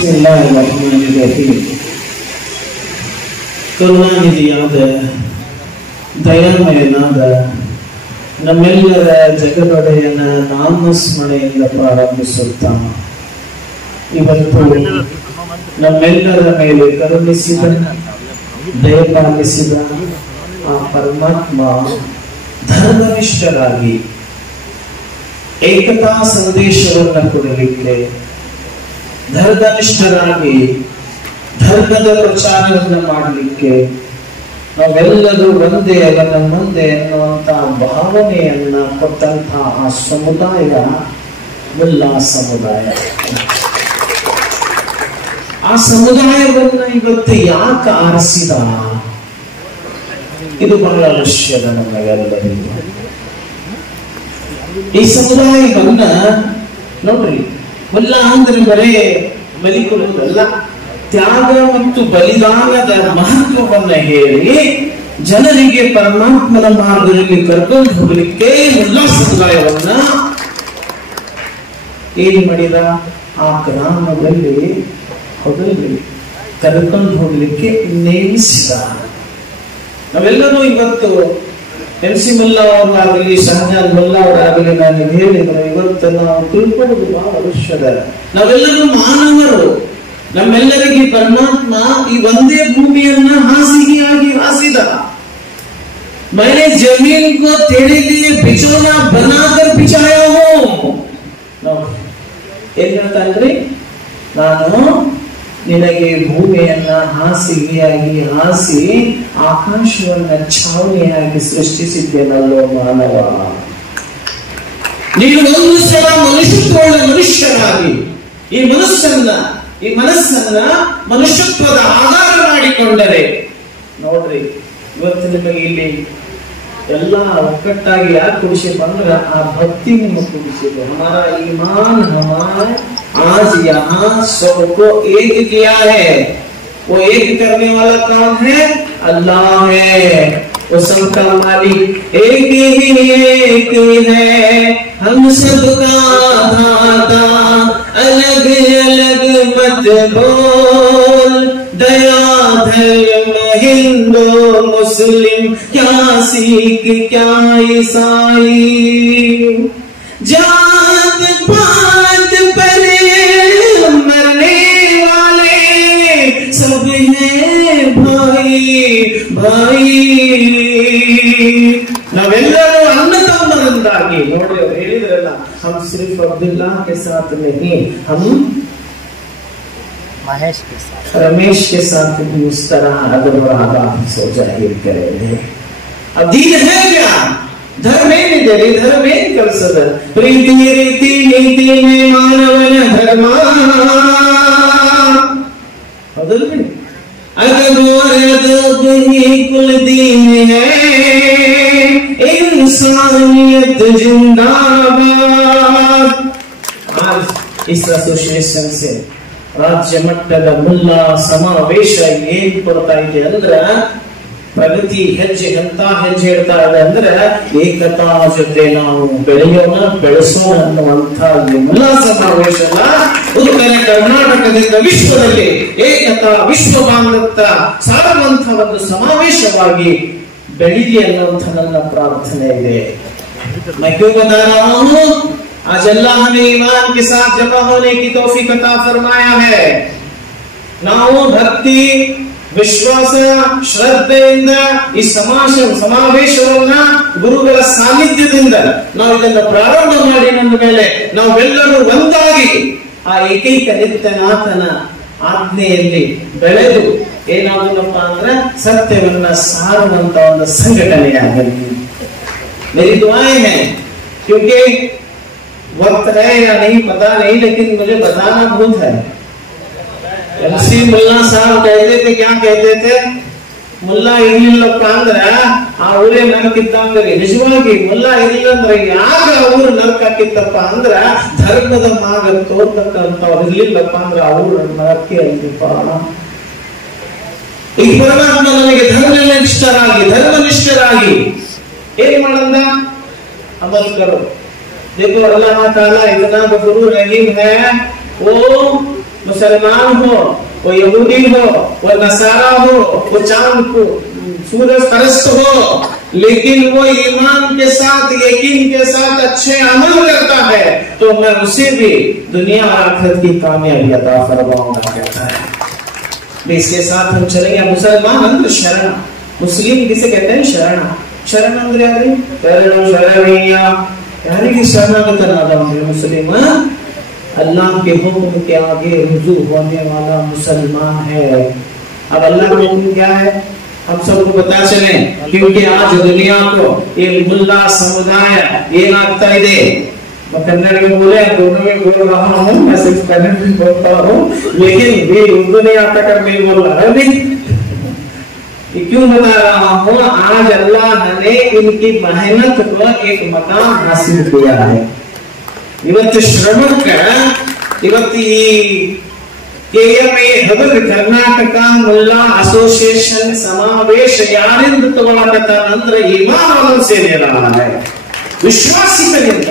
ಬಿಸ್ಮಿಲ್ಲಾಹಿರ್ರಹ್ಮಾನಿರ್ರಹೀಮ್. ಕರುಣಾನಿಧಿಯಾದ ದಯಾಮಯನಾದ ನಮ್ಮೆಲ್ಲರ ಜಗದೊಡೆಯನ ನಾಮಸ್ಮರಣೆಯಿಂದ ಪ್ರಾರಂಭಿಸುತ್ತಾ ಇವತ್ತು ನಮ್ಮೆಲ್ಲರ ಮೇಲೆ ಕರುಣಿಸಿದ ದಯಪಾಲಿಸಿದ ಆ ಪರಮಾತ್ಮ ಧರ್ಮನಿಷ್ಠರಾಗಿ ಏಕತಾ ಸಂದೇಶವನ್ನು ಕೊಡಲಿಕ್ಕೆ, ಧರ್ಮನಿಷ್ಠರಾಗಿ ಧರ್ಮದ ಪ್ರಚಾರವನ್ನು ಮಾಡಲಿಕ್ಕೆ, ನಾವೆಲ್ಲರೂ ಒಂದೇ ಅವನ ಮುಂದೆ ಎನ್ನುವಂತ ಭಾವನೆಯನ್ನ ಕೊಟ್ಟಂತಹ ಆ ಸಮುದಾಯ ಮುಲ್ಲಾ ಸಮುದಾಯ. ಆ ಸಮುದಾಯವನ್ನ ಇವತ್ತು ಯಾಕೆ ಆರಿಸಿದ, ಇದು ಬಹಳ ಅವಶ್ಯಕ ನಮಗೆಲ್ಲರಿಗೂ. ಈ ಸಮುದಾಯವನ್ನ ನೋಡ್ರಿ, ಮುಲ್ಲಾ ಅಂದ್ರೆ ಬರೇ ಬಲಿ ಕೊಡುವುದಲ್ಲ, ತ್ಯಾಗ ಮತ್ತು ಬಲಿದಾನದ ಮಹತ್ವವನ್ನ ಹೇಳಿ ಜನರಿಗೆ ಪರಮಾತ್ಮನ ಮಾರ್ಗದಲ್ಲಿ ಕರ್ಕೊಂಡು ಹೋಗಲಿಕ್ಕೆ ಮುಲ್ಲಾ ಸಮುದಾಯವನ್ನ ಏನ್ ಮಾಡಿದ, ಆ ಗ್ರಾಮದಲ್ಲಿ ಹೊಗಲಿ ಕರ್ಕೊಂಡು ಹೋಗ್ಲಿಕ್ಕೆ ನೇಮಿಸಿದ. ನಾವೆಲ್ಲರೂ ಇವತ್ತು MC ಮುಲ್ಲಾ ಅವರಾಗಲಿ, ಶಹಜಾನ್ ಮುಲ್ಲಾ ಅವರಾಗಲಿ, ನಾನು ಹೇಳಿದ್ರೆ ಇವತ್ತು ನಾವು ತಿಳ್ಕೊಳ್ಳೋದು ಬಹಳ ಅವಶ್ಯಕ. ನಾವೆಲ್ಲರೂ ಮಾನವರು, ನಮ್ಮೆಲ್ಲರಿಗೆ ಪರಮಾತ್ಮ ಈ ಒಂದೇ ಭೂಮಿಯನ್ನ ಹಾಸಿಗೆಯಾಗಿ ಹಾಸಿದ. मैंने जमीन को तेरे लिए बिछोना बनाकर बिछाया हूं. ಏನ್ ಹೇಳ್ತಾನ್ರಿ, ನಾನು ನಿನಗೆ ಭೂಮಿಯನ್ನ ಹಾಸಿಗೆಯಾಗಿ ಹಾಸಿ ಆಕಾಶವನ್ನ ಛಾವಣಿಯಾಗಿ ಸೃಷ್ಟಿಸಿದ್ದೇನಲ್ಲೋ ಮಾನವ. ನೀನು ಒಂದು ಸಲ ಮನುಷ್ಯತ್ವದ ಮನುಷ್ಯರಾಗಿ ಈ ಮನಸ್ಸನ್ನ ಮನುಷ್ಯತ್ವದ ಆಧಾರ ಮಾಡಿಕೊಂಡರೆ, ನೋಡ್ರಿ ಇವತ್ತು ನಿಮಗೆ ಇಲ್ಲಿ ಎಲ್ಲ ಒಕ್ಕಟ್ಟಾಗಿ ಯಾಕೆ ಕುಡಿಸಿದ್ರು ಅಂದ್ರೆ ಆ ಭಕ್ತಿ ನಿಮಗೆ ಕುಡಿಸಿದ್ರು. ಹಮಾರಾ ईमान हमारा आज यहाँ सबको एक किया है. वो एक करने वाला कौन है? अल्लाह है. वो सबका मालिक एक ही है. हम सबका दाता अलग अलग मत बोल. दया धर्म हिंदू मुस्लिम क्या सिख क्या ईसाई, जात पात पर मरने वाले सब हैं भाई भाई. ನಾವೆಲ್ಲರೂ ಅಣ್ಣ ತಮ್ಮರಂದಾಗಿ ನೋಡಿ, ಅವ್ರು ಹೇಳಿದ್ರಲ್ಲ, हम सिर्फ अब्दुल्ला के साथ नहीं, हम रमेश के साथ भी उस तरह अदब और आदाब से जाहिर करेंगे. अब दीन है क्या? ಧರ್ಮೇನಿದೆ, ಧರ್ಮೇನ್ ಕಲಿಸದ ಪ್ರೀತಿ ರೀತಿ ನೀತಿ ಮಾನವನ ಧರ್ಮ. ಹೌದಲ್ರಿ? अदब ही कुल दीन है, इंसानियत जिंदाबाद. आज इस एसोसिएशन से ರಾಜ್ಯ ಮಟ್ಟದ ಮುಲ್ಲಾ ಸಮಾವೇಶ ಏನ್ ಕೊಡ್ತಾ ಇದೆ ಅಂದ್ರೆ, ಪ್ರಗತಿ ಹೆಜ್ಜೆ ಎಂತ ಹೆಜ್ಜೆ ಇಡ್ತಾ ಇದೆ ಅಂದ್ರೆ, ಏಕತಾ ಜೊತೆ ನಾವು ಬೆಳೆಸೋಣ ಅನ್ನುವಂತ ಮುಲ್ಲಾ ಸಮಾವೇಶ ಉತ್ತರ ಕರ್ನಾಟಕದಿಂದ ವಿಶ್ವದಲ್ಲಿ ಏಕತಾ ವಿಶ್ವ ಬಾಂಧವತ್ವ ಸಾರುವಂತ ಒಂದು ಸಮಾವೇಶವಾಗಿ ಬೆಳಿಲಿ ಅನ್ನುವಂಥ ನನ್ನ ಪ್ರಾರ್ಥನೆ ಇದೆ. मैं क्यों बता रहा हूं? आज अल्लाह ने ईमान के साथ जमा होने की तौफीक अता फरमाया है. ನಾವು ಭಕ್ತಿ ವಿಶ್ವಾಸ ಶ್ರದ್ಧೆಯಿಂದ ಈ ಸಮಾವೇಶವನ್ನ ಗುರುಗಳ ಸಾನ್ನಿಧ್ಯದಿಂದ ನಾವು ಇದನ್ನು ಪ್ರಾರಂಭ ಮಾಡಿ ನನ್ನ ಮೇಲೆ ನಾವೆಲ್ಲರೂ ಒಂದಾಗಿ ಆ ಏಕೈಕ ನಿತ್ಯನಾಥನ ಆಜ್ಞೆಯಲ್ಲಿ ಬೆಳೆದು ಏನಾಗುತ್ತಪ್ಪ ಅಂದ್ರೆ ಸತ್ಯವನ್ನ ಸಾರುವಂತ ಒಂದು ಸಂಘಟನೆಯಾಗಲಿ. मेरी दुआएं हैं, क्योंकि वक्त है या नहीं पता नहीं, लेकिन मुझे बताना बहुत है. MC मुल्ला साहब कहते थे, क्या कहते थे? मुल्ला इरलिಲ್ಲಪ್ಪ ಅಂದ್ರೆ ಆ ಊರೇ ನರಕಿತ್ತಂದ್ರೆ, ನಿಜವಾಗಿ ಮುಲ್ಲಾ ಇರಲಿಲ್ಲ ಅಂದ್ರೆ ಯಾಕ ಊರು ನರಕಾಕಿತ್ತಪ್ಪ ಅಂದ್ರೆ ಧರ್ಮದ ಮಾರ್ಗ ತೋರ್ತಕ್ಕಂಥವ್ರು ಇರ್ಲಿಲ್ಲಪ್ಪ ಅಂದ್ರೆ ಆ ಊರು ನರಕ್ಕೆ ಅಲ್ದಪ್ಪ. ಈ ಪರಮಾತ್ಮ ನಮಗೆ ಧರ್ಮನಿಷ್ಠರಾಗಿ ಏನ್ ಮಾಡಂದ? अमल करो. देखो अल्लाह ताला इतना गफूर रहीम है, वो मुसलमान हो, वो यहूदी हो, वो नसारा हो, वो चांद को सूरज परस्त हो, लेकिन वो ईमान के साथ, यकीन के साथ अच्छे अमल करता है, तो मैं उसे भी दुनिया और आखिरत की कामयाबी अता फरमाऊंगा कहता है। इसके साथ हम चलेंगे। मुसलमान अंदर शरण, मुस्लिम किसे कहते हैं? शरण। शरण अंदर शरणीय यानी कि शरणागत मुस्लिम अल्लाह के हुक्म के आगे रुजू होने वाला मुसलमान है। अब अल्लाह का हुक्म क्या है हम सबको पता चले, क्योंकि आज दुनिया को ये मुल्ला समुदाय ये लगता है दे। मैं कन्नड़ में बोले, दोनों में बोल रहा हूँ, मैं सिर्फ कन्नड़ में बोलता हूँ, लेकिन ये उर्दू नहीं आता कर मैं बोल रहा है। क्यों बता रहा हूँ? आज अल्लाह ने इनकी मेहनत को एक मकाम हासिल किया है। ಇವತ್ತು ಶ್ರಮಕ್ಕ ಇವತ್ತು ಈ KMA ಕರ್ನಾಟಕ ಮುಲ್ಲಾ ಅಸೋಸಿಯೇಷನ್ ಸಮಾವೇಶ ಯಾರಿಂದ ತಗೊಳಕತ್ತಾನಂದ್ರೆ ಇಮಾಮ್ ಸೇನೆಯಲ್ಲ, ವಿಶ್ವಾಸಿಕರಿಂದ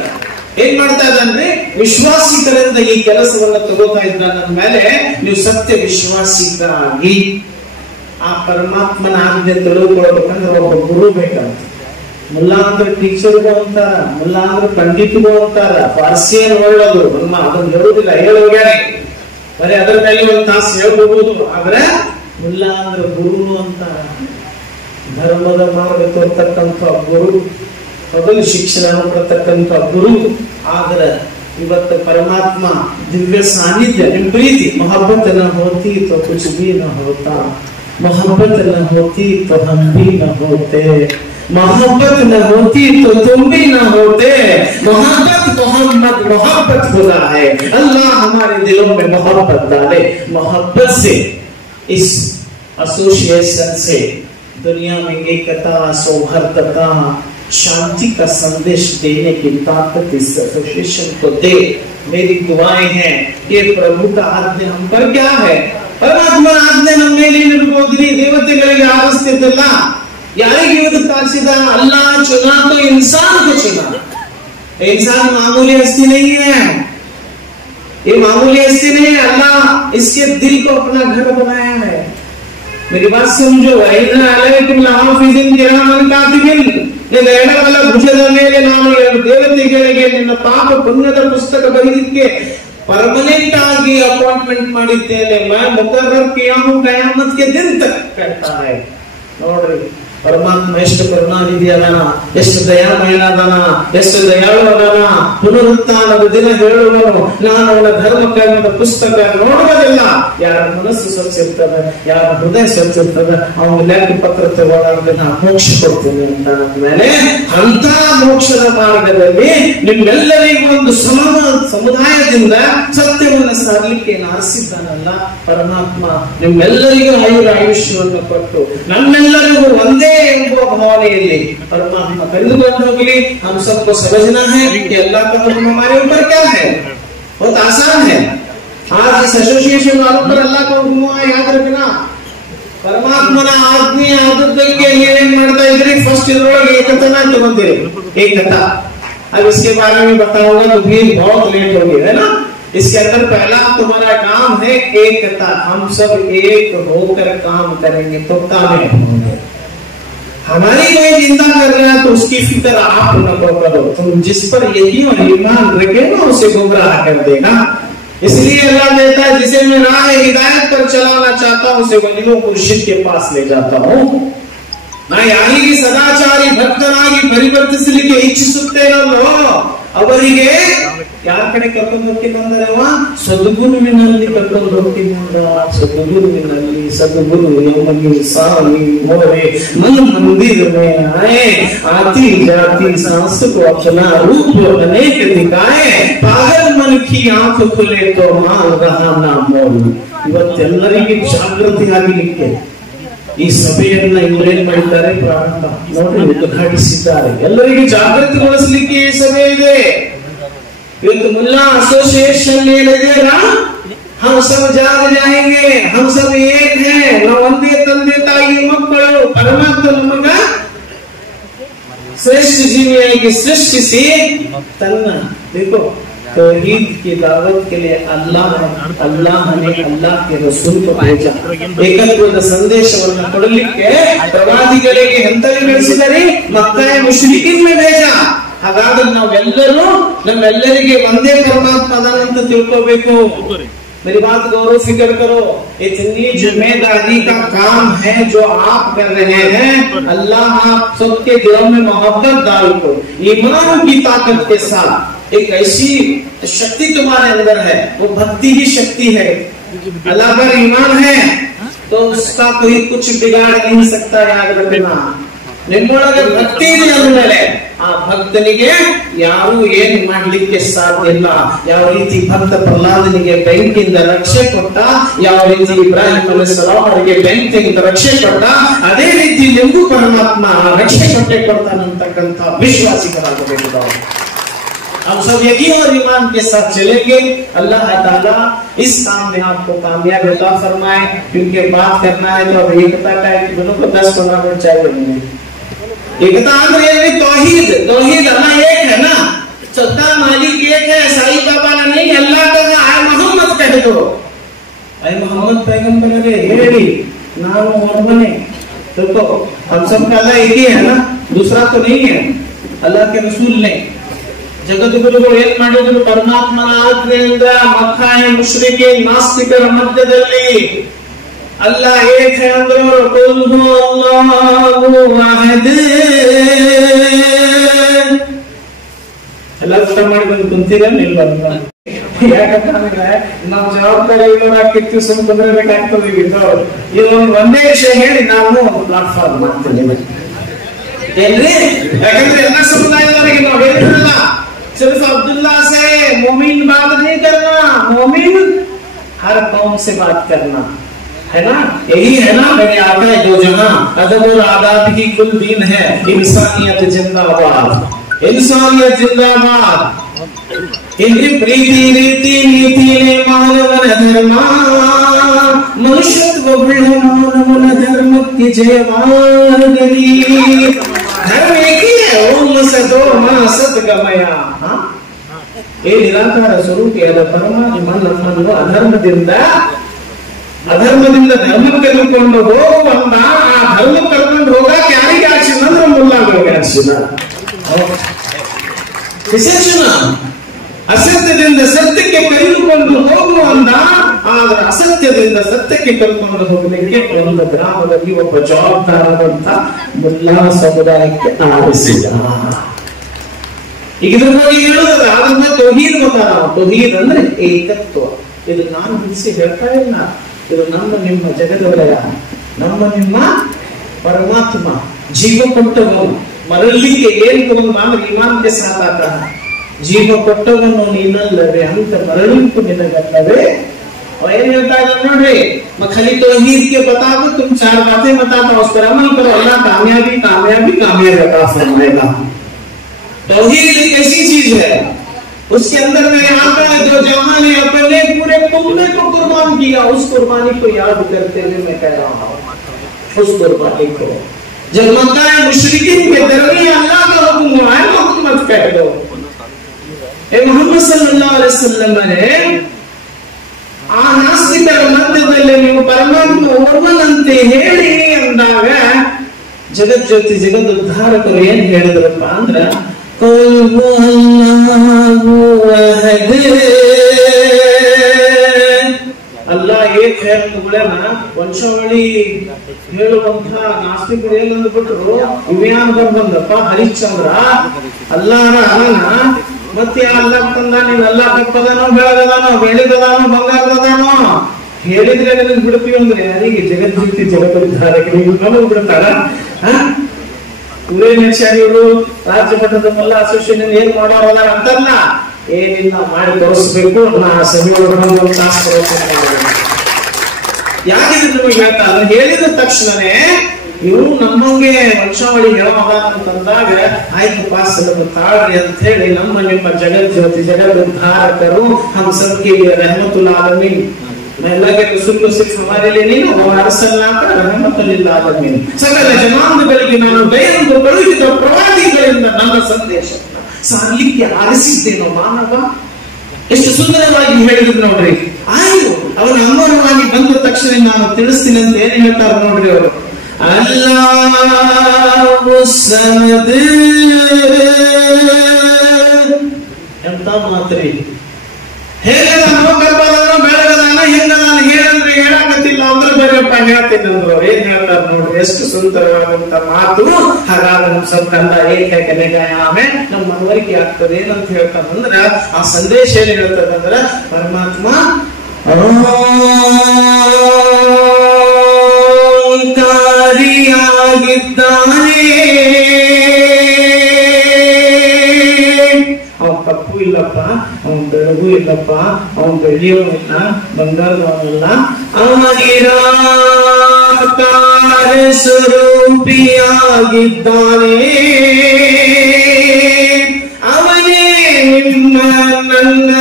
ಏನ್ ಮಾಡ್ತಾ ಇದ್ದಾನ್ರಿ? ವಿಶ್ವಾಸಿಕರಿಂದ ಈ ಕೆಲಸವನ್ನ ತಗೋತಾ ಇದ್ದ ನನ್ನ ಮೇಲೆ ನೀವು ಸತ್ಯ ವಿಶ್ವಾಸಿಕರಾಗಿ ಆ ಪರಮಾತ್ಮನ ಆಜ್ಞೆ ತಿಳ್ಕೊಳ್ಬೇಕಂದ್ರೆ ಒಬ್ಬ ಗುರು ಬೇಕಂತ. ಮುಲ್ಲಾ ಅಂದ್ರೆ ಟೀಚರ್ಗೂ ಅಂತಾರ, ಮುಲ್ಲಾ ಅಂದ್ರೆ ಪಂಡಿತ್ಗೂ ಅಂತಾರ. ಫಾರ್ಸಿಯನ್ ಒಳ್ಳದು ಅದನ್ನ ಹೇಳುದಿಲ್ಲ, ಹೇಳೋಗ್ಯಾನೆ ಬರೀ ಅದರ ಮೇಲೆ ಒಂದು ತಾಸು ಹೇಳ್ಬಹುದು. ಆದ್ರೆ ಮುಲ್ಲಾ ಅಂದ್ರೆ ಗುರುನು ಅಂತಾರ, ಧರ್ಮದ ಮಾರ್ಗ ತೋರ್ತಕ್ಕಂಥ ಗುರು, ಮೊದಲು ಶಿಕ್ಷಣ ಕೊಡ್ತಕ್ಕಂಥ ಗುರು. ಆದ್ರೆ ಇವತ್ತು ಪರಮಾತ್ಮ ದಿವ್ಯ ಸಾನ್ನಿಧ್ಯ, ನಿಮ್ ಪ್ರೀತಿ ಮೊಹಬ್ಬತ್ ನ ಹೋತಿ ತೋ ಕುछ भी न होता, मोहब्बत न होती तो हम भी न होते, मोहब्बत न होती तो तुम भी न होते, मोहब्बत मोहम्मद मोहब्बत खुदा है। अल्लाह हमारे दिलों में मोहब्बत डाले। मोहब्बत से इस एसोसिएशन से दुनिया में एकता, सौहार्दता, शांति का संदेश देने की ताकत इस एसोसिएशन को दे। मेरी दुआएं हैं कि प्रभु का आज्ञा हम पर क्या है? ಪರಮಾತ್ಮನ ಆಜ್ಞೆ ನಮ್ಮ ಮೇಲೆ ನಿರ್ಬೋದ್ರಿ. ದೇವತೆಗಳಿಗೆ ಆರಿಸ್ತಿದ್ದಲ್ಲ, ಯಾರಿಗೆ ಇವತ್ತು ಕಾರಿಸಿದ? अल्लाह चुना तो इंसान को चुना। इंसान मामूली हस्ती नहीं है, ये मामूली हस्ती नहीं है। अल्लाह इसके दिल को अपना घर बनाया है। मेरी बात समझो। ಭುಜದ ಮೇಲೆ ನಾನು ದೇವತೆಗಳಿಗೆ ನಿನ್ನ ಪಾಪ ಪುಣ್ಯದ ಪುಸ್ತಕ ಬರೆದಿಕ್ಕೆ परमानेंट आगे अपॉइंटमेंट ಮಾಡಿದ್ದೇನೆ. मैं मुकर्रर किया हूं कयामत के दिन तक कहता है। ನೋಡ್ರಿ ಪರಮಾತ್ಮ ಎಷ್ಟು ಕರುಣಾನಿಧಿ ಅದಾನ, ಎಷ್ಟು ದಯಾಮಯನಾದಾನ, ಎಷ್ಟು ದಯಾಳು ಅದಾನ. ಪುನರುತ್ಥಾನದ ದಿನ ಹೇಳುವನು ನಾನು ಅವನ ಧರ್ಮ ಕರ್ಮದ ಪುಸ್ತಕ ನೋಡುವುದಿಲ್ಲ. ಯಾರ ಮನಸ್ಸು ಸ್ವಚ್ಛ ಇರ್ತದೆ, ಯಾರ ಹೃದಯ ಸ್ವಚ್ಛ ಇರ್ತದೆ, ಅವನ ಲೆಕ್ಕ ಪತ್ರ ತಗೊಳ್ಳೋದಕ್ಕೆ ನಾನು ಮೋಕ್ಷ ಕೊಡ್ತೀನಿ ಅಂತ ಮೇಲೆ ಅಂತ ಮೋಕ್ಷದ ಮಾರ್ಗದಲ್ಲಿ ನಿಮ್ಮೆಲ್ಲರಿಗೂ ಒಂದು ಸಮುದಾಯದಿಂದ ಸತ್ಯವನ್ನು ಸಾರಲಿಕ್ಕೆ ಆರಿಸಿದ್ದಾನಲ್ಲ ಪರಮಾತ್ಮ. ನಿಮ್ಮೆಲ್ಲರಿಗೂ ಆಯುಷ್ಯವನ್ನು ಕೊಟ್ಟು ನಮ್ಮೆಲ್ಲರಿಗೂ ಒಂದೇ ಎಂಬುವ ಭಾವನೆಯಲ್ಲಿ परमात्मा करीबन होगी। हम सबको समझना है कि अल्लाह का हुक्म हमारे ऊपर क्या है, बहुत आसान है। आज इस एसोसिएशन वालों पर अल्लाह का हुक्म हुआ, याद रखना। परमात्मನ ಆಜ್ಞೆ ಆದದ್ದಕ್ಕೆ ನೀವೇನ್ ಮಾಡ್ತಾ ಇದ್ರಿ? ಫಸ್ಟ್ ಇದ್ರೊಳಗೆ ಏಕತನ ತಗೊಂಡಿರಿ, ಏಕತಾ। अब इसके बारे में बताऊंगा तो भी बहुत लेट हो गया है ना। इसके अंदर पहला तुम्हारा काम है एकता। हम सब एक होकर काम करेंगे तो कामयाब होंगे। हमारी कोई निंदा कर रहा है तो उसकी फिक्र आप न करो। तुम जिस पर यकीन और ईमान रखे ना उसे गुमराह कर देगा। इसलिए अल्लाह कहता है जिसे मैं राह हिदायत पर चलाना चाहता हूं उसे वलियों मुर्शिद के पास ले जाता हूं। ನಾ ಯಾರಿಗೆ ಸದಾಚಾರಿ ಭಕ್ತರಾಗಿ ಪರಿವರ್ತಿಸಲಿಕ್ಕೆ ಇಚ್ಛಿಸುತ್ತೇನಲ್ಲೋ ಅವರಿಗೆ ಯಾರ ಕಡೆ ಕರ್ಕೊಂಡು ಹೋಗ್ತೀನಿ ಅಂದ್ರೆ ಸದ್ಗುರುವಿನಲ್ಲಿ ಕರ್ಕೊಂಡು ಹೋಗ್ತೀನಿ ಅಂದ। ಸದ್ಗುರುವಿನಲ್ಲಿ सदगुरु यमनी सामी मोरे मन मंदिर में आए, आती जाती सांस को अपना रूप अनेक दिखाए, पागल मन की आंख खुले तो मान रहा ना मोल। ಇವತ್ತೆಲ್ಲರಿಗೆ ಜಾಗೃತಿ ಆಗಲಿಕ್ಕೆ ಈ ಸಭೆಯನ್ನ ಇವರೇನ್ ಮಾಡಿದ್ದಾರೆ ಪ್ರಾರಂಭ ನೋಡಿ ಉದ್ಘಾಟಿಸಿದ್ದಾರೆ। ಎಲ್ಲರಿಗೆ ಜಾಗೃತಿಗೊಳಿಸಲಿಕ್ಕೆ ಈ ಸಭೆ ಇದೆ। ಇವತ್ತು ಮುಲ್ಲಾ ಅಸೋಸಿಯೇಷನ್ ಏನಿದೆ हम सब जाग जाएंगे, हम सब एक हैं। ನಾವು ಒಂದೇ ತಂದೆ ತಾಯಿ ಮಕ್ಕಳು। ಪರಮಾತ್ಮ ನಮಗ ಶ್ರೇಷ್ಠ ಜೀವಿಯಾಗಿ ಸೃಷ್ಟಿಸಿ ತನ್ನ देखो तौहीद की दावत के लिए अल्लाह ने अल्लाह के रसूल को भेजा. ಏಕತ್ವದ ಸಂದೇಶವನ್ನು ಕೊಡಲಿಕ್ಕೆ ಪ್ರವಾದಿಗಳಿಗೆ ಎಂತಲ್ಲಿ ಕಳಿಸಿದರೆ ಮಕ್ಕಾಯ ಮುಶ್ರಿಕೀನ್ में भेजा. ಹಾಗಾದ್ರೆ ನಾವೆಲ್ಲರೂ ನಮ್ಮೆಲ್ಲರಿಗೆ ಒಂದೇ ಪರಮಾತ್ಮ ಅದಾನಂತ ತಿಳ್ಕೋಬೇಕು. मेरी बात गौर फिक्र करो. इतनी जिम्मेदारी का काम है जो आप कर रहे हैं. अल्लाह आप सबके दिलों में मोहब्बत डाल को ईमान की ताकत के साथ एक ऐसी शक्ति तुम्हारे अंदर है, वो भक्ति की शक्ति है. अल्लाह पर ईमान है तो उसका कोई कुछ बिगाड़ नहीं सकता. याद रखना, ನಿಮ್ಮೊಳಗೆ ಭಕ್ತಿ ಇದೆ ಅಂದಮೇಲೆ ಆ ಭಕ್ತನಿಗೆ ಯಾರು ಏನ್ ಮಾಡ್ಲಿಕ್ಕೆ ಸಾಧ್ಯ ಇಲ್ಲ. ಯಾವ ರೀತಿ ಭಕ್ತ ಪ್ರಹ್ಲಾದನಿಗೆ ಬೆಂಕಿಯಿಂದ ರಕ್ಷೆ ಕೊಟ್ಟ, ಯಾವ ರೀತಿ ಇಬ್ರಾಹಿಂ ಅಲೈಹಿಸ್ಸಲಾಂ ಅವರಿಗೆ ಬೆಂಕಿಯಿಂದ ರಕ್ಷೆ ಕೊಟ್ಟ, ಅದೇ ರೀತಿ ನಿಮಗೂ ಪರಮಾತ್ಮ ರಕ್ಷೆ ಕೊಡ್ತಾನಂತಕ್ಕಂಥ ವಿಶ್ವಾಸಿಗಳಾಗಬೇಕು. हम सब यकीन और ईमान के साथ चलेंगे. अल्लाह ताला इस काम में आपको कामयाब अता फरमाए. क्योंकि बात करना है तो अब एकता का एक दोनों को 10-15 मिनट चाहिए. एकता ಅಂದ್ರೆ ಏನು? तौहीद. तौहीद अल्लाह एक है ना, सत्ता मालिक एक है. साईं बाबा ने नहीं अल्लाह का आय मोहम्मद कह दो. आय मोहम्मद पैगंबर ने ಹೇಳಿ ನಾನು ಒಬ್ಬನೇ. देखो हम सब का अल्लाह एक ही है ना, दूसरा तो नहीं है. अल्लाह के रसूल ने ಜಗದ್ಗುರುಗಳು ಏನ್ ಮಾಡಿದ್ರು? ಪರಮಾತ್ಮನ ಆಜ್ಞೆಯಿಂದ ಮಕ್ಕಾಯ ಮುಶ್ರಿಕೀ ನಾಸ್ತಿಕರ ಮಧ್ಯದಲ್ಲಿ ಅಲ್ಲಾಹ ಏಕ है ಅಂದ್ರು. ಕುಲ್ ಹು ಅಲ್ಲಾಹು ಅಹದ್. ಎಲ್ಲ ಊಟ ಮಾಡಿ ಬಂದು ಕುಂತೀರಾ ನಿಲ್ಬಲ್ಲ? ಯಾಕಂದ್ರೆ ನಾವು ಜವಾಬ್ದಾರಿ ಇರೋರಾಕಿತ್ತು ಸುಮ್ಮನೆ ಬೇಕಾಗ್ತದೆ. ಇದೊಂದು ಒಂದೇ ವಿಷಯ ಹೇಳಿ ನಾನು ಪ್ಲಾಟ್ಫಾರ್ಮ್ ಮಾಡ್ತೀನಿ ಏನ್ರಿ. ಯಾಕಂದ್ರೆ ಎಲ್ಲ ಸಮುದಾಯದವರಿಗೆ ನಾವು ಹೇಳಿದ್ರಲ್ಲ, सिर्फ अब्दुल्ला से मोमिन बात नहीं करना, मोमिन हर कौम से बात करना है ना. यही है ना मेरे आका जो जहां अदब और आदाब की कुल दीन है. इंसानियत जिंदाबाद, इंसानियत जिंदाबाद. इनकी प्रीति रीति नीति ने मानवन धर्म मनुष्यत्व मानवन धर्म की जयवागरी. धर्म एक ही है, ओम सतो मा सत गमया. ये निराकार ಸ್ವರೂಪಿಯಾದ ಪರಮಾತ್ಮ ನಮ್ಮನ್ನು ಅಧರ್ಮದಿಂದ ಧರ್ಮ ತೆಗೆದುಕೊಂಡು ಹೋಗುವಂತ ಆ ಧರ್ಮ ಕರ್ಕೊಂಡು ಹೋಗಕ್ಕೆ ಯಾರಿಗೆ ಆಕ್ಷನ್ ಅಂದ್ರೆ ಮುಲ್ಲಾಗಳಿಗೆ ಆಕ್ಷನ್. ವಿಶೇಷಣ ಅಸತ್ಯದಿಂದ ಸತ್ಯಕ್ಕೆ ಕರೆದುಕೊಂಡು ಹೋಗುವಂತ, ಆದ್ರೆ ಅಸತ್ಯದಿಂದ ಸತ್ಯಕ್ಕೆ ಕರೆದುಕೊಂಡು ಹೋಗಲಿಕ್ಕೆ ಒಂದು ಗ್ರಾಮದಲ್ಲಿ ಒಬ್ಬ ಜವಾಬ್ದಾರದಂತ ಮುಲ್ಲಾ ಸಮುದಾಯಕ್ಕೆ ಆರಿಸಿದ. ಈಗ ಇದ್ರ ಬಗ್ಗೆ ಹೇಳೋದಲ್ಲ, ಆದ್ರೆ ತೌಹೀದ್ ಗೊತ್ತಾರ. ತೌಹೀದ್ ಅಂದ್ರೆ ಏಕತ್ವ. ಇದು ನಾನು ಬಿಡಿಸಿ ಹೇಳ್ತಾ ಇಲ್ಲ, ಇದು ನಮ್ಮ ನಿಮ್ಮ ಜಗದೊಡೆಯ, ನಮ್ಮ ನಿಮ್ಮ ಪರಮಾತ್ಮ ಜೀವ ಕೊಟ್ಟವನು. ಮರಳಿಗೆ ಏನ್ ತಗೊಂಡು ಅಂದ್ರೆ ಇಮಾನ್ಗೆ ಸಾಕಾತ. ಜೀವ ಕೊಟ್ಟವನು ನೀನಲ್ಲವೇ ಅಂತ ಮರಳಿಂಪು ನಿನಗಲ್ಲವೇ. ಏನ್ ಹೇಳ್ತಾ ಇದ್ದಾರೆ ನೋಡ್ರಿ, खाली तौहीद के बता दो, तुम 4 बातें बताता उस पर अमल करो, अल्लाह कामयाबी कामयाबी कामयाबी अता फरमाएगा. तौहीद एक ऐसी चीज है, उसके अंदर मेरे आका है जो जहां ने अपने पूरे कुल्ले को कुर्बान किया. उस कुर्बानी को याद करते हुए मैं कह रहा हूं, उस कुर्बानी को जब मक्का मुशरिकीन के दरमियान अल्लाह का हुक्म हुआ है, मोहम्मद कह दो. ए मोहम्मद सल्लल्लाहु अलैहि वसल्लम ने ಆ ನಾಸ್ತಿಕರ ಮಧ್ಯದಲ್ಲಿ ನೀವು ಪರಮಾತ್ಮ ಒಬ್ಬನಂತೆ ಹೇಳಿ ಅಂದಾಗ ಜಗಜ್ಯೋತಿ ಜಗದುದ್ಧಾರಕರು ಏನ್ ಹೇಳಿದ್ರಪ್ಪ ಅಂದ್ರ, ಅಲ್ಲಾ ಏಕ್ ಹೇ ಅಂದ್ಗಳೇನ ವಂಶಾವಳಿ ಹೇಳುವಂತ ನಾಸ್ತಿಕರು ಏನಂದ್ಬಿಟ್ರು, ಇವ್ಯಾನ್ ಬಂದಪ್ಪ ಹರಿಶ್ಚಂದ್ರ ಅಲ್ಲಾರ ಅನನ ಮತ್ತೆ ಅಲ್ಲಾಹ್ ತಂದ, ನೀನ್ ಅಲ್ಲಾಹ್ ಕಪ್ಪದಾನೋ ಬೆಳಗದಾನೋ ಬೆಳಿಗದಾನೋ ಬಂಗಾರದಾನೋ ಹೇಳಿದ್ರೆ ನಿನಗೆ ಬಿಡ್ತೀವಿ ಅಂದ್ರೆ ಯಾರಿಗೆ? ಜಗಜ್ಯೋತಿ ಜಗದುದ್ಧಾರಕರಿಗೆ ಬಿಡ್ತಾರ? ಪೂರೇನೇಶ್ವರಿಯವರು ರಾಜ್ಯ ಮಟ್ಟದ ಮಲ್ಲ ಅಸೋಸಿಯೇಷನ್ ಏನ್ ಮಾಡೋದಾರ ಅಂತಲ್ಲ, ಏನಿಲ್ಲ ಮಾಡಿ ತೋರಿಸ್ಬೇಕು. ನಾ ಸಭೆಯೊಳಗೆ ಯಾಕಿದ್ರೆ ನಿಮಗೆ ಹೇಳ್ತಾ ಹೇಳಿದ ತಕ್ಷಣನೇ ಇವು ನಮ್ಮಂಗೆ ವಂಶಾವಳಿ ಹೇಳೋದ ಅಂತಂದಾಗ ಆಯ್ತಪ್ಪ ಸ್ವಲ್ಪ ತಾಳ್ರಿ ಅಂತ ಹೇಳಿ ನಮ್ಮ ನಿಮ್ಮ ಜಗಜ್ಯೋತಿ ಜಗದುದ್ಧಾರಕರು हम सबके लिए रहमतुल आलमीन. मैं अल्लाह के रसूल को सिर्फ हमारे लिए नहीं ना, वो अरसलनाका रहमतुल लिल आलमीन. ಸಕಲ ಜನಾಂಗಗಳಿಗೆ ನಾನು ದಯೆಯನ್ನು ಕಳುಹಿಸಿದ ಪ್ರವಾದಿಗಳಿಂದ ನನ್ನ ಸಂದೇಶ ಸಾರಲಿಕ್ಕೆ ಆರಿಸಿದ್ದೇನೋ ಮಾನವ. ಎಷ್ಟು ಸುಂದರವಾಗಿ ಹೇಳಿದ್ರು ನೋಡ್ರಿ. ಆಯ್ತು ಅವನ ಅಮರವಾಗಿ ಬಂದ ತಕ್ಷಣ ನಾನು ತಿಳಿಸ್ತೀನಿ ಅಂತ ಏನ್ ಹೇಳ್ತಾರೆ ನೋಡ್ರಿ ಅವರು. ಅಲ್ಲಾಹು ಸಮದ್. ಎಂತ ಮಾತ್ರಿ, ಹೇಗದಾನೋ ಗರ್ಭದಾನೋ ಬೆಳಗದಾನ ಹೆಂಗದಾನ ಹೇಳಂದ್ರೆ ಹೇಳಾಕತ್ತಿಲ್ಲ ಅಂದ್ರೆ ಬೇರೆಪ್ಪ ಹೇಳ್ತೀನಿ ಅಂದ್ರು. ಏನ್ ಹೇಳ್ತಾರೆ ನೋಡ್ರಿ, ಎಷ್ಟು ಸುಂದರವಾದಂತ ಮಾತು. ಹಾಗಾದ್ರೆ ನಮ್ ಸ್ವಲ್ಪ ಕಂದ ಏಕಾಯ ಆಮೇಲೆ ನಮ್ಮ ಮನವರಿಕೆ ಆಗ್ತದೆ ಏನಂತ ಹೇಳ್ತಾರಂದ್ರ ಆ ಸಂದೇಶ ಏನ್ ಹೇಳ್ತದಂದ್ರ ಪರಮಾತ್ಮ ಕಾರಿಯಾಗಿದ್ದಾನೆ. ಅವನ್ ತಪ್ಪು ಇಲ್ಲಪ್ಪ, ಅವನ್ ಬೆಳಗು ಇಲ್ಲಪ್ಪ, ಅವನ್ ಬೆಳೆಯೋನಿಲ್ಲ, ಬಂಗಾರದವನಲ್ಲ. ಅವನಿರಾಕಾರ ಸ್ವರೂಪಿಯಾಗಿದ್ದಾನೆ. ಅವನೇ ನಿಮ್ಮ ನನ್ನ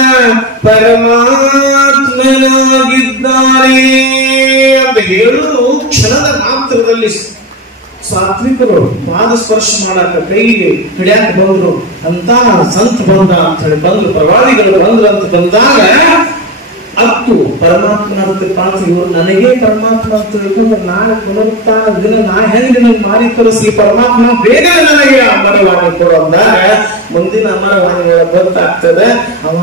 ಪರಮಾತ್ಮನಾಗಿದ್ದಾನೆ ಅಂತ ಹೇಳುವುದು ಕ್ಷಣದ ಮಾತ್ರದಲ್ಲಿ ಸಾತ್ವಿಕರು ಪಾದ ಸ್ಪರ್ಶ ಮಾಡಾಕ ಕೈಗೆ ಹಿಡಿಯಾಕ ಬಂದ್ರು ಅಂತ ಸಂತ ಬಂದ ಅಂತ ಹೇಳಿ ಬಂದ್ರು, ಪ್ರವಾದಿಗಳು ಬಂದ್ರು ಅಂತ ಬಂದಾಗ ಅತ್ತು ಪರಮಾತ್ಮನ ಅಂತ ಕಾಣ್ತು. ಇವ್ರು ನನಗೆ ಪರಮಾತ್ಮ ಅಂತ ತಿಳ್ಕೊಂಡ್ರೆ ನಾಳೆ ಪುನರುತ್ಥಾನ ದಿನ ನಾ ಹೆಂಗ್ ನಿನಗೆ ಮಾರಿ ತೋರಿಸಿ ಪರಮಾತ್ಮ ಬೇಗ ನನಗೆ ಅಮರವಾಣಿ ಕೊಡು ಅಂದಾಗ ಮುಂದಿನ ಅಮರವಾಣಿಗಳ ಗೊತ್ತಾಗ್ತದೆ. ಅವ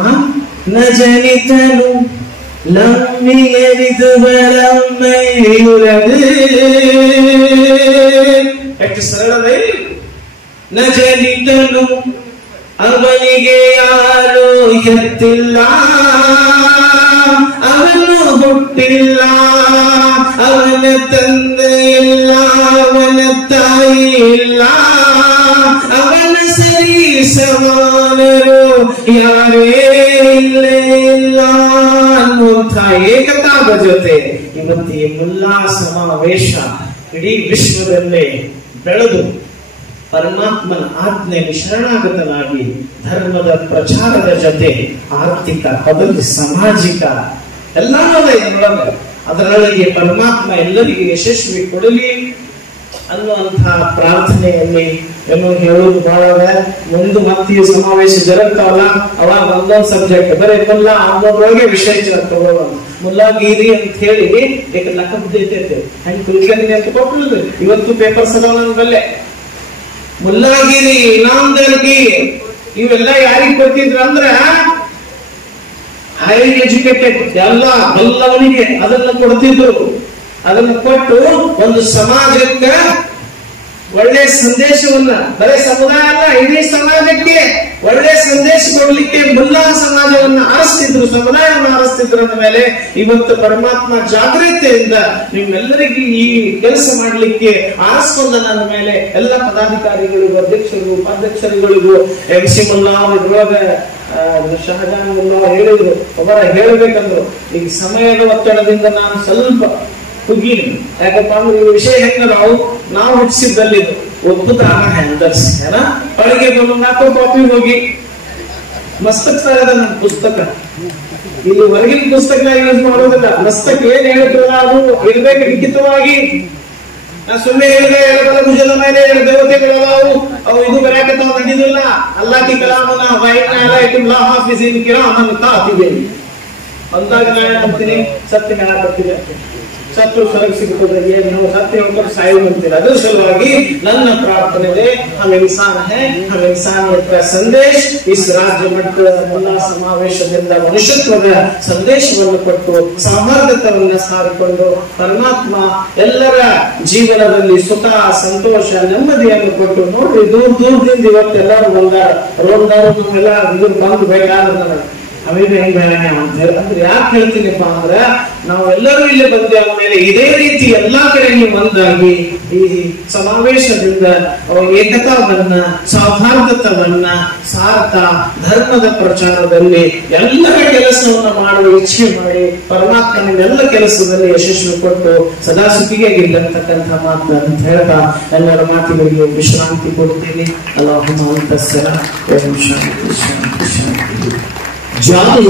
ನ ಜನಿತನು ಎಷ್ಟು ಸರಳವೇ. ನ ಜನಿತನು ಅವನಿಗೆ ಯಾರು ಎತ್ತಿಲ್ಲ, ಅವನು ಹುಟ್ಟಿಲ್ಲ, ಅವನ ತಂದೆ ಇಲ್ಲ, ಅವನ ತಾಯಿ ಇಲ್ಲ, ಅವನ ಸರಿ ಸಮಾನರು ಯಾರೇ ಇಲ್ಲ ಅನ್ನುವಂಥ ಏಕತಾದ ಜೊತೆ ಇವತ್ತು ಈ ಮುಲ್ಲಾ ಸಮಾವೇಶ ಇಡೀ ವಿಶ್ವದಲ್ಲೇ ಬೆಳೆದು ಪರಮಾತ್ಮನ ಆಜ್ಞೆಗೆ ಶರಣಾಗತನಾಗಿ ಧರ್ಮದ ಪ್ರಚಾರದ ಜೊತೆ ಆರ್ಥಿಕ ಪದವಿ ಸಾಮಾಜಿಕ ಎಲ್ಲಾನು ಅದರೊಳಗೆ ಪರಮಾತ್ಮ ಎಲ್ಲರಿಗೂ ಯಶಸ್ವಿ ಕೊಡಲಿ ಅನ್ನುವಂತಹ ಪ್ರಾರ್ಥನೆಯಲ್ಲಿ ಏನು ಹೇಳುವುದು ಬಹಳ. ಮುಂದೆ ಮತ್ತೆ ಸಮಾವೇಶ ಜರುಗ್ತಾವಲ್ಲ ಅವಾಗ ಒಂದೊಂದು ಸಬ್ಜೆಕ್ಟ್ ಬರೀ ಮುಲ್ಲಾ ಅನ್ನೋದ್ರೊಳಗೆ ವಿಷಯ ತಗೊಳ್ಳೋಣ. ಮುಲ್ಲಾಗಿರಿ ಅಂತ ಹೇಳಿ ಲಕ್ಕೈತೆ ಹಂಗೆ ತಿಳ್ಕೊಂಡಿ ಅಂತ ಕೊಟ್ಟಿಲ್ಲ. ಇವತ್ತು ಪೇಪರ್ಸ್ ಅದಾವ ನನ್ನ ಬಲ್ಲೆ. ಮುಲ್ಲಾಗಿರಿ ಇನಾಮದಾರ್ಗಿ ಇವೆಲ್ಲ ಯಾರಿಗೆ ಕೊಡ್ತಿದ್ರ ಅಂದ್ರ ಹೈ ಎಜುಕೇಟೆಡ್ ಎಲ್ಲ ಬಲ್ಲವನಿಗೆ ಅದನ್ನ ಕೊಡ್ತಿದ್ರು. ಅದನ್ನ ಕೊಟ್ಟು ಒಂದು ಸಮಾಜಕ್ಕೆ ಒಳ್ಳೆ ಸಂದೇಶವನ್ನ ಬರೀ ಸಮುದಾಯ ಅಲ್ಲ ಇಡೀ ಸಮಾಜಕ್ಕೆ ಒಳ್ಳೆ ಸಂದೇಶ ಕೊಡ್ಲಿಕ್ಕೆ ಮುಲ್ಲಾ ಸಮಾಜವನ್ನ ಆರಿಸ್ತಿದ್ರು, ಸಮುದಾಯವನ್ನು ಆರಿಸ್ತಿದ್ರು. ಅಂದ ಮೇಲೆ ಇವತ್ತು ಪರಮಾತ್ಮ ಜಾಗೃತಿಯಿಂದ ನಿಮ್ಮೆಲ್ಲರಿಗೂ ಈ ಕೆಲಸ ಮಾಡ್ಲಿಕ್ಕೆ ಆರಿಸ್ಕೊಂಡ ನನ್ನ ಮೇಲೆ ಎಲ್ಲ ಪದಾಧಿಕಾರಿಗಳಿಗೂ ಅಧ್ಯಕ್ಷರಿಗೂ ಉಪಾಧ್ಯಕ್ಷರುಗಳಿಗೂ MC ಮುಲ್ಲಾ ಇದ್ರೊಳಗ ಶಹಜಾನ್ ಮುಲ್ಲಾ ಹೇಳಿದ್ರು, ಅವರ ಹೇಳಬೇಕಂದ್ರು ಈಗ ಸಮಯದ ಒತ್ತಡದಿಂದ ನಾನು ಸ್ವಲ್ಪ ಹುಗ್ಗಿನಿ. ಯಾಕಪ್ಪ ಅಂದ್ರೆ ಈ ವಿಷಯ ಹೆಂಗ ನಾವು ಹುಟ್ಟಿಸಿದ್ದಲ್ಲಿ ಒಬ್ಬದ ಹ್ಯಾಂಡರ್ಸ್ ಏನ ಅಳಿಗೆ ನಾಲ್ಕು ಕಾಪಿ ಹೋಗಿ ಮಸ್ತಕ್ ಸಾರದ ನನ್ನ ಪುಸ್ತಕ ಇದು ಹೊರಗಿನ ಪುಸ್ತಕ ಯೂಸ್ ಮಾಡೋದಿಲ್ಲ. ಮಸ್ತಕ್ ಏನ್ ಹೇಳ್ತದ ಅದು ಇರ್ಬೇಕು ಲಿಖಿತವಾಗಿ. ನಾ ಸುಮ್ಮನೆ ಹೇಳಿದೆ ಭುಜದ ಮೇಲೆ ದೇವತೆಗಳದಾವು ಅವು ಇದು ಬರಾಕತ್ತಾವ ನಡೀದಿಲ್ಲ. ಅಲ್ಲಾಹಿ ಕಲಾಮನ ಅಂದಾಗ ನಾ ನಂಬ್ತೀನಿ ಸತ್ಯ ಹೇಳಕತ್ತಿದೆ. ಸತ್ರು ಸರಗ್ ಸಿಗುತ್ತದೆ ಏನು ಸತ್ಯ ಹೋಗ್ತಾರೆ ಸಾಯು ಅಂತೀರ. ಅದ್ರ ಸಲುವಾಗಿ ನನ್ನ ಪ್ರಾರ್ಥನೆ ಇದೆ हम इंसान है, हम इंसानियत का संदेश इस राज्य ಮಟ್ಟದ ಮುಲ್ಲಾ ಸಮಾವೇಶದಿಂದ ಮನುಷ್ಯತ್ವದ ಸಂದೇಶವನ್ನು ಕೊಟ್ಟು ಸೌಹಾರ್ದತೆಯನ್ನು ಸಾರಿಕೊಂಡು ಪರಮಾತ್ಮ ಎಲ್ಲರ ಜೀವನದಲ್ಲಿ ಸುಖ ಸಂತೋಷ ನೆಮ್ಮದಿಯನ್ನು ಕೊಟ್ಟು ನೋಡ್ರಿ ದೂರದಿಂದ ಇವತ್ತೆಲ್ಲರೂ ಬಂದಾರ ರೋಡ್ದಾರು ಎಲ್ಲ ಇದ್ರ ಬಂದು ಬೇಕಾದ್ರೆ ನನಗೆ ಅವೇನು ಹೆಂಗ ಅಂದ್ರೆ ಯಾಕೆ ಹೇಳ್ತೀನಿಪ್ಪ ಅಂದ್ರೆ ನಾವೆಲ್ಲರೂ ಇಲ್ಲಿ ಬಂದೆ ಆದ್ಮೇಲೆ ಇದೇ ರೀತಿ ಎಲ್ಲಾ ಕಡೆ ನೀವು ಒಂದಾಗಿ ಈ ಸಮಾವೇಶದಿಂದ ಏಕತಾವನ್ನ ಸೌಹಾರ್ದತವನ್ನ ಸಾರ್ಥ ಧರ್ಮದ ಪ್ರಚಾರದಲ್ಲಿ ಎಲ್ಲರ ಕೆಲಸವನ್ನ ಮಾಡುವ ಇಚ್ಛೆ ಮಾಡಿ ಪರಮಾತ್ಮ ಎಲ್ಲ ಕೆಲಸದಲ್ಲಿ ಯಶಸ್ವಿ ಕೊಟ್ಟು ಸದಾ ಸುಖಿಯಾಗಿರ್ತಕ್ಕಂಥ ಮಾತು ಅಂತ ಹೇಳ್ತಾ ಎಲ್ಲರ ಮಾತುಗಳಿಗೆ ವಿಶ್ರಾಂತಿ ಕೊಡ್ತೀನಿ. ಅಲ್ಲಾಹುಮ್ಮ ಅಂತಸ್ಸಲ ಶಾಂತಿ ಶಾಂತಿ ಶಾಂತಿ. ಜಾದು